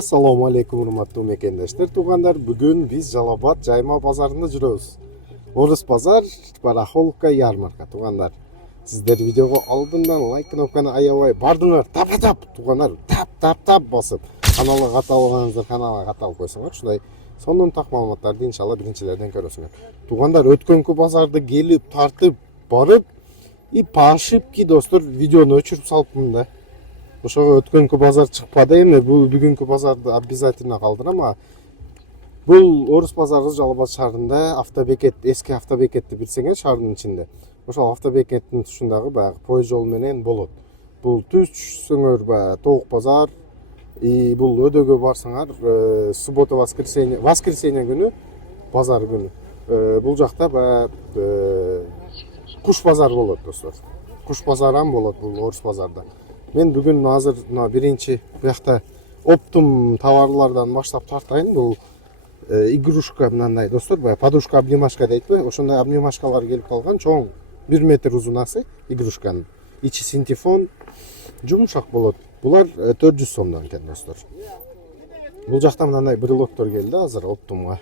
Assalamu alaikum урматтуу мекендештер, туугандар. Бүгүн биз Жалал Абад жайма базарында жүрөбүз. Орус базар, барахолка, ярмарка. Туугандар, сиздер видеого алдындан лайк кнопканы аябай бардыңар. Тап, туугандар, тап басып. Каналга каталганыңыздар, каналга каталып койсоңор, ушундай сонун так маалыматтарды иншалла биринчилерден көрөсүңөр. Туугандар, өткөнкү базарды келип, тартып, барып, и по ошибке достор видеону өчүрүп салыпмын да. Ошого өткөнкү базар чыкпады, эми бул бүгүнкү базарды обязательно калдырам. Бул Орус базары Жалал Абад шаарында автобекет, эски автобекетти билсеңер, шаардын ичинде. Ошол автобекеттин тушундагы баягы поезд жол менен болот. Бул түшсөңөр баягы Тоок базар, и бул өдөгө барсаңар, суббота, воскресенье күнү, базар күнү. Бул жакта баягы куш базар болот, достор. Куш базарам болот бул Орус базарда. Мен бүгүн азыр биринчи буякта оптум товарлардан баштап тартайын. Бул игрушка мындай достор, баягы подушка обнимашка дейтпи? Ошондой обнимашкалар келип калган, чоң 1 метр узунасы игрушканын. Ичи синтефон, жумшак болот. Булар 400 сомдон экен, достор. Бул жакта мындай брелоктор келди азыр оптумга.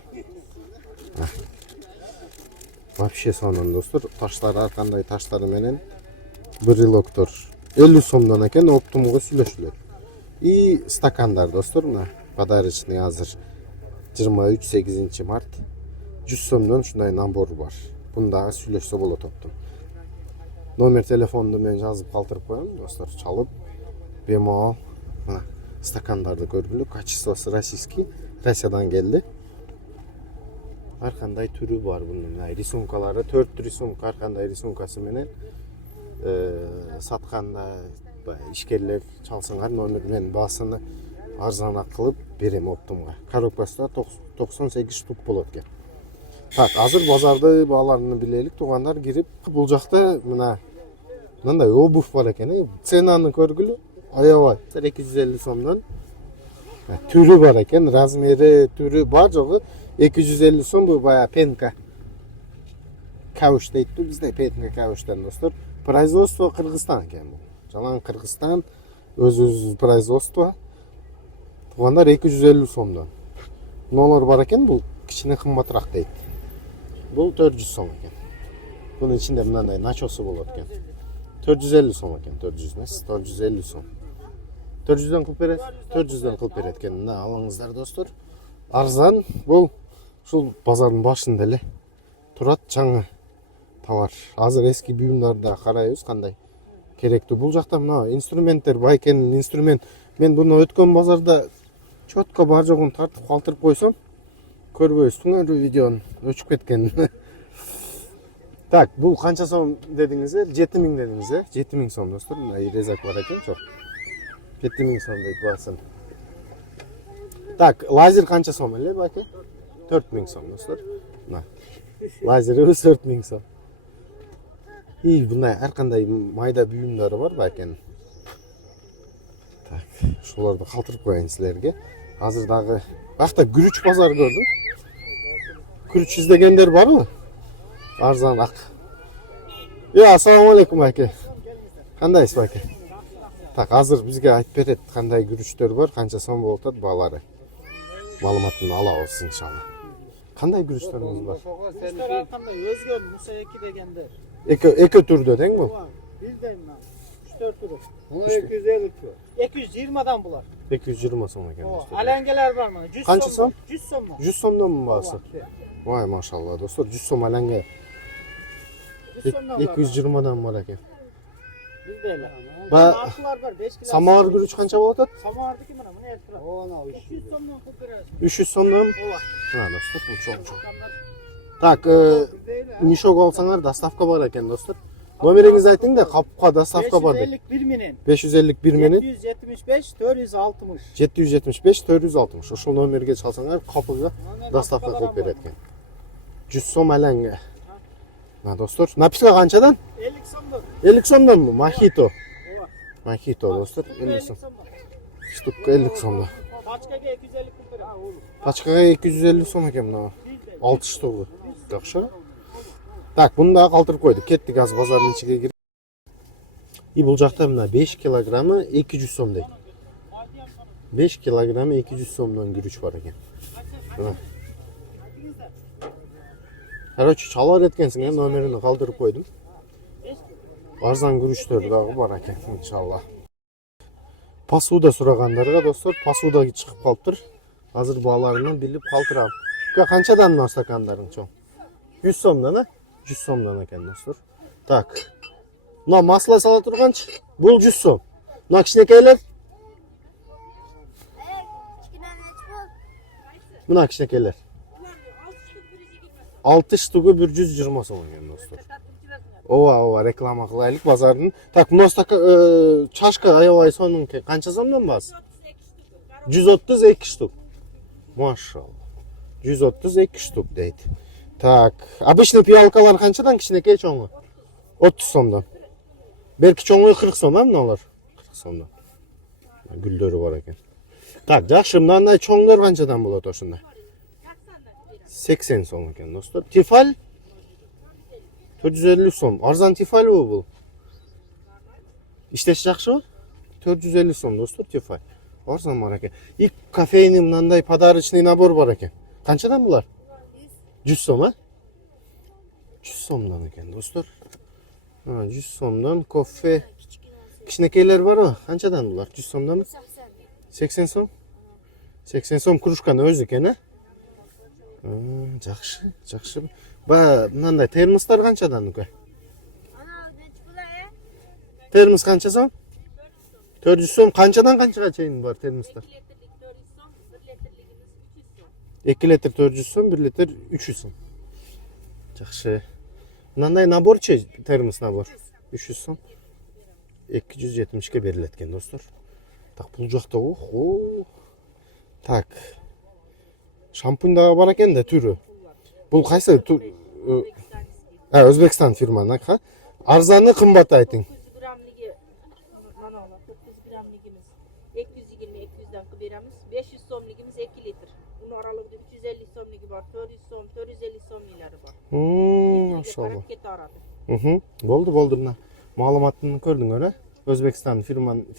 Вообще сонун, достор. Таштар ар кандай таштары менен брелоктор. 50 сомдон экен, оптумга сүйлөшүлөт. И стакандар, достор, мына подарочный азыр 23-8 март 100 сомдон ушундай набор бар. Бундагы сүйлөшсө болот оптум. Номер телефонду мен жазып калтырып коем, достор, чалып бемал мына стакандарды көргүлө. Качествосы российский, Россиядан келди. Ар кандай түрү бар бунун. Рисункалары 4 рисунка, ар кандай рисункасы менен сатканда ишкерлер чалсаңар номер мен баасыны арзаныраак кылып берем оптумга. Коробкасында 98 штук болот экен. Так, азыр базарды бааларын билелик, туугандар, кирип. Бул жакта мындай обувь бар экен. Ценаны көргүлө. Аябай 250 сомдон. Түрү бар экен, размери, түрү бар жогу 250 сом. Бул баягы пенка. Кауш дейтпи бизде, пенка кауштан, достор. Производство Кыргызстан экен бул. Жалаң Кыргызстан, өз производство. Туугандар 250 сомдон. Нолор бар экен, бул кичине кымбатыраак дейт. Бул 400 сом экен. Бунун ичинде мындай начосу болот экен. 450 сом экен, 450 сом. 400дөн кылып берет, 400дөн кылып берет экен. Мына алыңыздар, достор. Арзан, бул ушул базардын башында эле турат, жаңы товар. Азыр эски буюмдарды карайбыз кандай керектүү. Бул жакта мына инструменттер, байкенин инструмент. Мен буну өткөн базарда чөткө бар жогун тартып калтырып койсом, көрбөйсүңөр видеону, өчүп кеткен. Так, бул канча сом дедиңиз? 7000 дедиңиз, 7000 сом, достор. Мына резак бар экен, чок. 7000 сом дейт баасын. Так, лазер канча сом эле, байке? 4000 сом, достор. Мына лазерибиз 4000 сом. И мындай ар кандай майда буюмдары бар байкенин. Так, ушуларды калтырып коеюн силерге. Азыр дагы бакта күрүч базары көрдүм. Күрүч издегендер барбы? Арзаныраак. Ассаламу алейкум, байке. Кандайсыз, байке? Так, азыр бизге айтып берет кандай күрүчтөр бар, канча сом болуп атат баалары. Маалыматын алабыз иншалла. Кандай күрүчтөрүңүз бар? Күрүчтөр ар кандай өзгөрдү, Муса 2 дегендер. Эки түрдө тең бул? Бирдей мына. 3-4 түрү. 250 тө. 220дан булар. 220 сом экен. Алангелер бар мына. 100 сом. Канча сом? 100 сом. 100 сомдон баасы. Вай, машалла, достор, 100 сом аланга. 220дан бар экен. Бирдей. Акылар бар 5 кг. Самар күрүч канча болот атат? Самардыкы мына электро. 300 сомдон кылып беребиз. 300 сомдон? Ооба. Достор, бул чоң. Так, мешок алсаңар доставка бар экен, достор. Номериңизди айтың да, капка доставка бар деп. 551 менен. 551 менен 775 460. 775 460. Ошол номерге чалсаңар, капыга доставка кылып берет экен. 100 сом аланга. Достор, написка канчадан? 50 сомдон. 50 сомдонбу? Мохито. Ооба. Мохито, достор, 50 сом. Штука 50 сомдон. Пачкага 250 кылып беребиз. Пачкага 250 сом экен мына. 6 штугу. Жакшы. Так, буну да калтырып койдук. Кеттик азыр базардын ичиге кирип. И бул жакта мына 5 килограммы 200 сом дейт. 5 kilogramı 200 so'mdan gürüç var ekan. Короче, çalar etkensin ya, nomerini kaldırıp koydum. Arzan gürüçtөр dagı var ekan inşallah. Pasuda suraganlarga dostlar, pasuda çıkıp kalıptır. Hazır bağlarından bilip kaltıram. Kançadan mı stakanların çoğun? 100 so'mdan ha? 100 so'mdan ekan dostlar. Tak. Mına masla sala turganç, bul 100 so'm. Mına kişinekeyler? Mına kişinekeyler. 6 штугы 120 so'm ekan dostlar. Ova reklama kılaylık bazarının. Tak mına çaşka ayavay sonun kança so'mdan bas? 132 штук. Maşallah. 132 штук deydi. Tak. Обычный piyalkalar kançadan kişinekey çoğunu? 30 so'mdan. Belki çoğunu 40 so'mdan mı olur? 40 so'mdan. Güldörü var ekan. Tak, жақсы, мынандай çoğunlar kançadan болады oşunda? 80 so'm ekan dostlar. Tifal 450 so'm. Arzan tifal bu. İşteş жақсы bu? 450 so'm dostlar tifal. Arzan var ekan. İlk kafeini mынандай подарочный набор var ekan. Kançadan bular? 100 so'm ha? 100 so'mdan ekan dostlar. 100 so'mdan kofe. Kişinekeyler var mı? Kançadan bular? 100 so'mdan mı? 80 so'm. 80 so'm krужканы o'zi ekan ha? Жақсы. Ba, mынандай termoslar kançadan uka? Termos kança so'm? 400 so'm. Kançadan kançaga çeyin var termoslar? 2 litr 400 so'm, 1 litr 300 so'm. Жақсы. Mынандай наборчы термос набор? 300 so'm. 270 beriladi ekan dostlar. Так, бұл жақта Так. Шампунь да бар екен да түрі. Бұл қайсы түр? Өзбекстан фирманы, ха? Арзаны қымбат айтың. 900 gramligi mana ola 900 gramligimiz 220-200'dan beramiz. 500 so'mligimiz 2 litr. Uni oralig'ida 350 so'mligi bor, 400 so'm, 450 so'mlilari bor. Maşallah. Ketaradi. Болды мына. Ma'lumotini ko'rdinglar, ha? O'zbekiston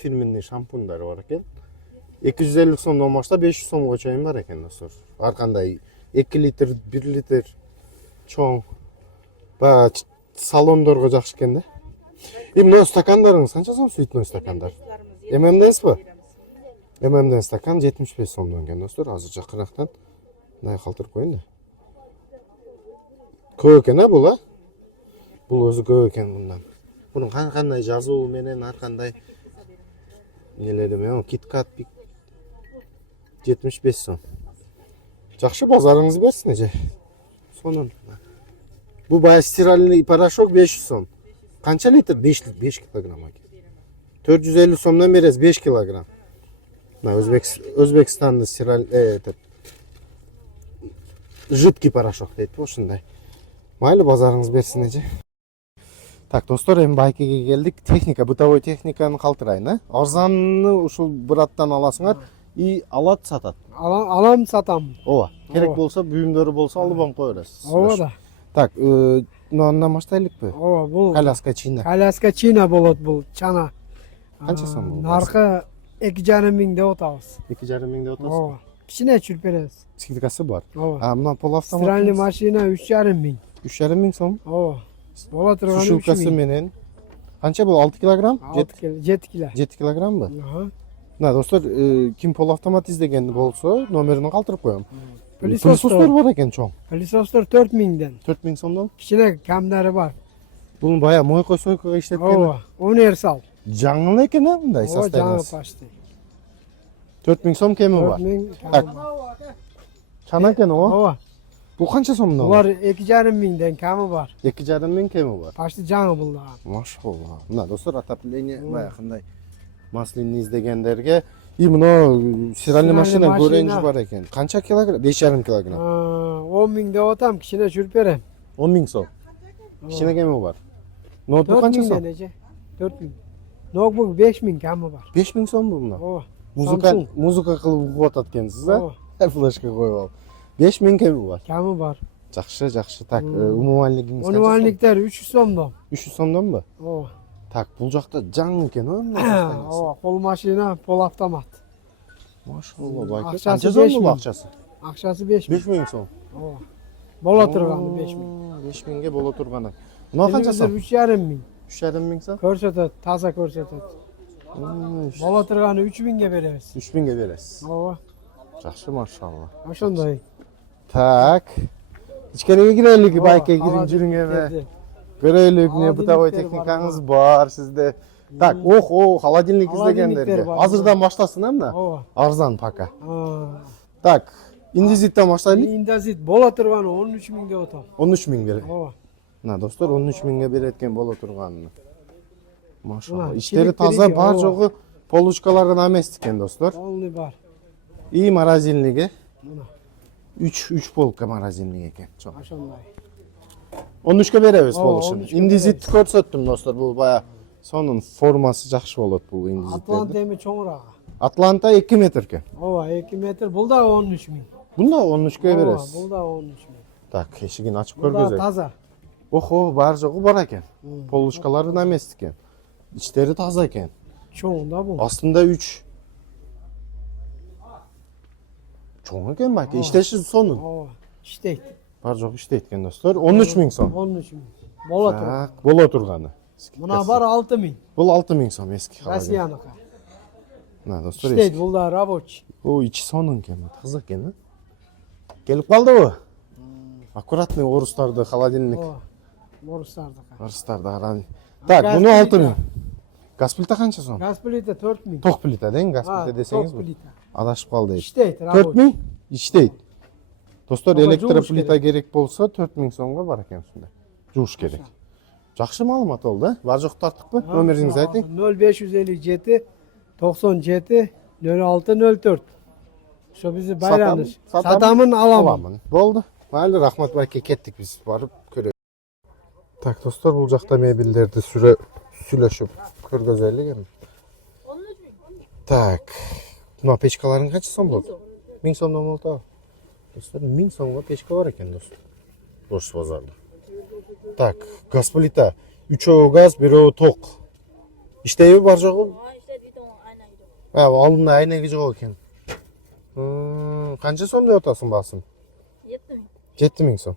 firmaning shampunlari bor ekan. 250 so'mdan boshlab 500 so'mga chayin bor ekan dostlar. Har qanday 2 litr, 1 litr cho'ng va salondorga yaxshi ekanda. Mына stakanlaringiz qancha so'm suyitma stakanlar? MM'densmi? MM'den stakan 75 so'mdan ekan dostlar. Hozircha qiraqdan bunday qoldirib qo'ying-da. Ko'p ekan bu ha? Bu o'zi ko'p ekan bundan. Bunun qanday yozuvi menen har qanday neleri men KitKat 75 so'm. Yaxshi bozoringiz bersin eje. Sonun. Bu bayağı stiralli poрошок 500 so'm. Qancha litr? 5 kilogram ekan. 450 so'mdan berasiz 5 kilogram. O'zbekistonda stiral жидкий порошок deydi bu shunday. Mayli bozoringiz bersin eje. Так, достор, эми байкеге келдик. Техника, бытовой техниканы калтырайын, а? Арзанны ушул браттан аласыңар и алат сатат. Алам сатам. Ооба. Керек болсо, буюмдөрү болсо алып алып кое бересиз. Ооба да. Так, мындан баштайлыкпы? Ооба, бул Коляска чина. коляска чина болот бул, чана. Канча сом бул? Наркы 2,5 миң деп атабыз. 2,5 миң деп атасыз? Ооба. Кичине чүрүп беребиз. Скидкасы бар. Ооба. Мына полавтомат. Стиральный машина 3,5 миң. 3,5 миң сом. Ооба. Бола турганы 3 Сушилкасы миң. менен. Канча бул? 6 килограмм? 7 кило. 7 килограммбы? Ага. Мына достор, ким полавтомат издеген болсо, номерин калтырып коем. Пылесостор Пылесостор бар екен чоң. Пылесостор 4 миңден. 4 миң сомдон. Кичине камдары бар. Бул бая мойко сойкого иштеткен. Ооба. Универсал. Жаңыл екен а мындай Ооба, жаңы состояниясы. почти. 4 миң сом кеми 4 бар. миң. Так. Чана екен о? Ооба. Бул канча сомдон? Булар 2,5 миңден камы бар. 2,5 миң кеми бар. Почти жаңы булар. Машалла. Мына достор, отопление бая кандай маслини издегендерге и мына стиральный машина көрөнүш бар экен. Канча килограмм? 5,5 килограмм. 10 миң деп атам, кичине чүрүп берем. 10 миң сом. Кичине кеми бар. Ноутбук 4 канча миңден сом? эже. 4 миң. Ноутбук 5 миң камы бар. 5 миң сом бул мына. Ооба. Музыка кылып угуп атат экенсиз, а? Ооба. Флешка коюп алып. 5 миң кеми бар. Камы бар. Жакшы. Так, умувальнигиңиз канча? Умувальниктер 300 сомдон. 300 сомдонбу? Ооба. Так, бул жакта жаң экен, Ооба, кол машина, пол автомат. Maşallah bayke. Akçası Qancha so'm 5 bu ming. akçası? Akçası 5 5 ming so'm. Bola turganı 5 ming. 5 mingga bo'la turgani. Buna qancha so'm? 3,5 ming. 3,5 ming so'm. Ko'rsatadi, toza ko'rsatadi. Bola turganı 3 mingga beramiz. 3 mingga berasiz. Ova. Yaxshi, maşallah. O'shanday. Tak. İçkariga giraylik, bayka giring, juring eve. Göreylik, ne bu tavoy texnikanız var sizde. Tak, холодильник izlegenlerge. var. Hazırdan başlasın hem de. Ova. Arzan paka. Ha. Tak, indizitten başlayalım. Indazit bola turganı 13 mingga o'tam. 13 ming beradi. Ova. Na dostlar 13 mingga berayotgan bo'la turganini. Maşallah. Ulan, İşleri ikilik taza, birik, bar ova. joğu poluchkalarga emas ekan dostlar. Polni bar. İyi marazinligi. Mana. 3 polka marazinligi ekan. Çok. O'shanday. 13 beremiz Ova, polishini. 13 ga Indizit ko'rsatdim dostlar. Bu baya sonun forması yaxshi bo'ladi bu indizitlarda. Atlantemi cho'ngrog'i. Atlanta 2 metr ekan. Ova 2 metr. Bulda 13 ming. Bunda 13 ga Ova, berasiz. bulda 13 ming. Tak, eshigini ochib Bulda ko'rgazay. toza. Oho, bar jo'g'i bor ekan. Poluchkalari emas ekan. İçleri toza ekan. Cho'ngda bu. Aslında 3 Çoğun ekan bak. İşteshi sonun. Ova. İşte Bar jo'g'i ishtaydi ekan dostlar. 13 ming so'm. 13 ming. Bola tur. Tak, bo'la turgani. Buna bar 6 ming. Bu 6 ming so'm eski xabar. Rossiyaniki. Na dostlar. İşte bulda rабочий. O içi sonun ekan, toza ekan. Kelib qoldi bu. Аккуратный орустарды холодильник. Ova. Moruslardiki. Орустарды qarang. Tak, Gaz buni 6 plita. ming. Gaz plita qancha so'm? Gaz plita 4 ming. To'q plita deng, gaz Ha, plita desangiz tok bu. plita. Adashib qoldi. İşte 4 rабочий. ming ishtaydi. Do'stlar, Ama elektroplita juvish kerak bo'lsa 4 ming so'mga bor ekan shunda. Juvish kerak. Yaxshi ma'lumot oldi. Varjoq tortiqmi? Nomeringizni ayting. 0557 97 06 04. Şu bizi bayramız. Satamın alamın. Alamın. Bo'ldi. Mayli, rahmat baka, ketdik biz borib ko'raylik. Tak do'stlar, bu yoqda mebellarni sülashib ko'rgazaylik endi. 13 ming. Tak. Buna pechkalaring qancha so'm bo'ldi? 1000 so'mdan bo'ldi. Do'stlar, 1000 so'mga pechka bor ekan do'stlar. Bo'sh bozorda. Tak, gaz plita. 3ovi gaz, 1ovi to'q. İşteymi bar jo'g'i? Ha işte bir ayna gidiyor. Ha, oldinda aynaga jo'q ekan. Qancha so'mda yotasin basim? 7 ming. 7 ming so'm.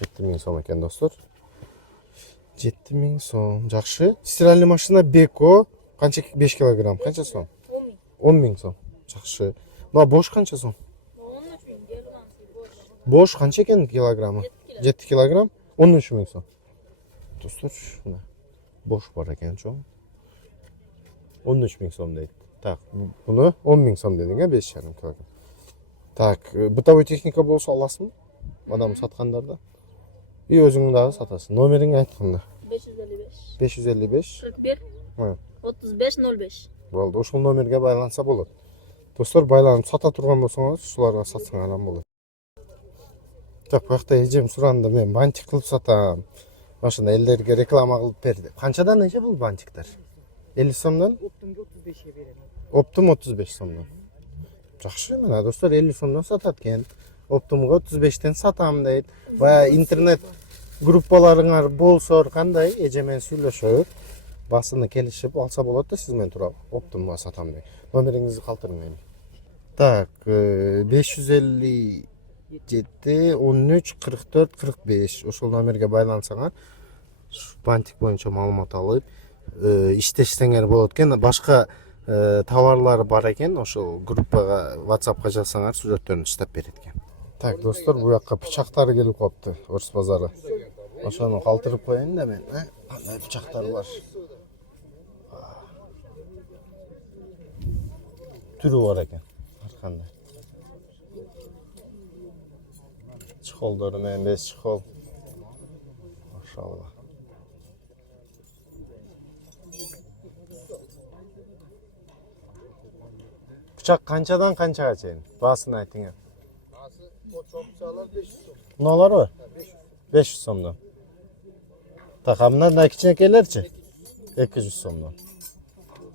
7 ming so'm ekan do'stlar. 7 ming so'm. Yaxshi. Stiralniy mashina Beko qancha 5 kilogramm? Qancha so'm? 10 ming. 10 ming so'm. Yaxshi. Mana bo'sh qancha so'm? 13 ming. Gelgan boş. Bo'sh qancha ekan kilogrammi? 7 kilogramm 13 ming so'm. Do'stlar, shuna. Bo'sh bor ekan cho'ng. 13 ming so'm deydi. Tak, buni 10 ming so'm deding-a, 5,5 kilogramm. Tak, bытовой texnika bo'lsa olasizmi? Odam sotganlarda. O'zingni sotasan. Nomeringni ayt bunda. 555. 555. 41. Ha, 35 05. bo'ldi. O'sha nomerga baylansa bo'ladi. Do'stlar, baylanib sota turgan bo'lsangiz, shularga sotsangiz ham bo'ladi. Tak, bu yoqda ejim surandi, men bantik qilib sotam. Mana shunda ellarga reklama qilib berdi. Qanchadan necha bu bantiklar? 50 so'mdan? Optumga 35'e verelim. Optum 35 so'mdan. Yaxshi, mana do'stlar 50 so'mdan sotadigan. Optumga 35 dan sotam deydi. Va internet gruppalaringlar bo'lsa, qanday ejamen suylashib, basini kelishib olsa bo'ladi-da, siz men turib Optumga sotam deydi. Nomeringizni qoldirmang. Tak, 557 13 44 45 o'sha nomerga baylansangiz, shu bantik bo'yicha ma'lumot olib, ishlashsangiz bo'ladi ekan. Boshqa tovarlari bor ekan, o'sha gruppaga WhatsAppga yozsangiz, suratlarini ishlab beradi ekan. Tak do'stlar, bu yoqqa pichoqlari kelib qopti, O'rs bozori. O'shani qoldirib qo'ying-da men, qanday pichoqlar bor. Turi bor ekan, har qanday. Chixollarni, bez chixol. Maşallah. Pichoq qanchadan qanchagacha? Basini ayting. Bası o çok sağlar 500 so'm. Bunalar var? 500 so'mdan. Taqamdan kichkinalarchi? 200 so'mdan.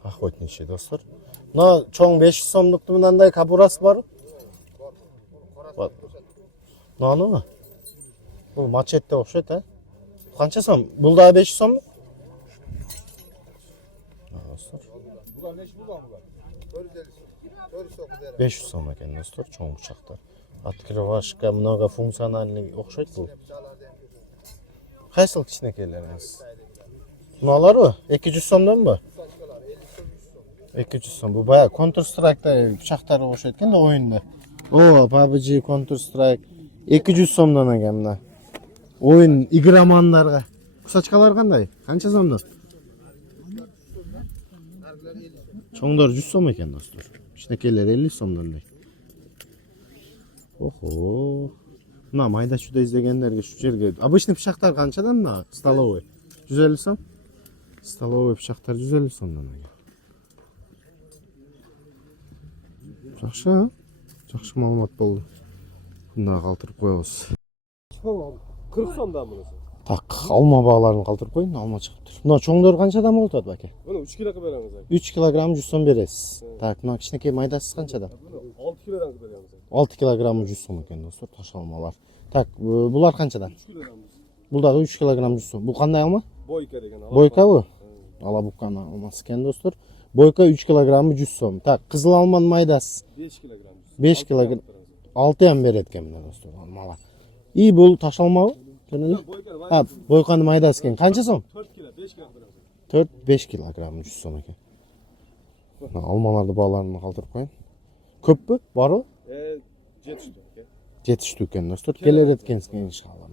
Охотничий do'stlar. No, cho'ng 500 so'mlikni bunday kaburasi bor? Bor. Nonimi? Bu machetga o'xshaydi, ha? Qancha so'm? Bulda 500 so'mmi? Do'stlar. Bular ne iş bulan bular? 450 so'm. 500 сом екен достор, чоң бычактар. Открывашка, много функциональный окшойт бул. Кайсыл кичинекейлериңиз? Мыналарбы? 200 сомдон бу? 200 сом. Бу баягы Counter Strike'da бычактары окшойт экен да оюнда. О, PUBG, Counter Strike 200 сомдон экен мына. Oyun игромандарга. Кусачкалар кандай? Канча сомдон? Чоңдор 100 сом экен достор. Кичинекейлер 50 сомдон дейт. Охо. Мына майда чуда издегендерге шу жерге. Обычный пышактар канчадан мына? Столовый. 150 сом? Столовый пышактар 150 сомдон экен. Жакшы, а? Жакшы маалымат болду. Мына калтырып коебуз. 40 сомдан bunisi. Так, алма бааларын калтырып коюн, алма чыгып тур. Мына чоңдор канчадан болуп атат баке? Bunu 3 kiloga beramiz. 3 килограмм 100 сом бересиз. Так, мына кичинекей майдасыз канчадан? 6 kilodan beramiz. 6 килограммы 100 сом экен достор, таш алмалар. Так, булар канчадан? 3 kilodan. Бул дагы 3 килограмм 100 сом. Бул кандай алма? Boyka деген. Бойкабы? Алабуккан алмасы экен достор. Бойка 3 килограммы 100 сом. Так, кызыл алманын майдасы 5 kilogram. 5 килограмм 6 ям берет экен мына достор, алмалар. И бул таш алмабы? Ha, бойканы майдасы экен. Канча сом? 4 kilo, 5 kilo beramiz. 4-5 килограмм 100 сом экен. Алмаларды бааларын калтырып коюн. Көппү? Барбы? 7 штук. 7 штук экен достор. Келер экен иншалла.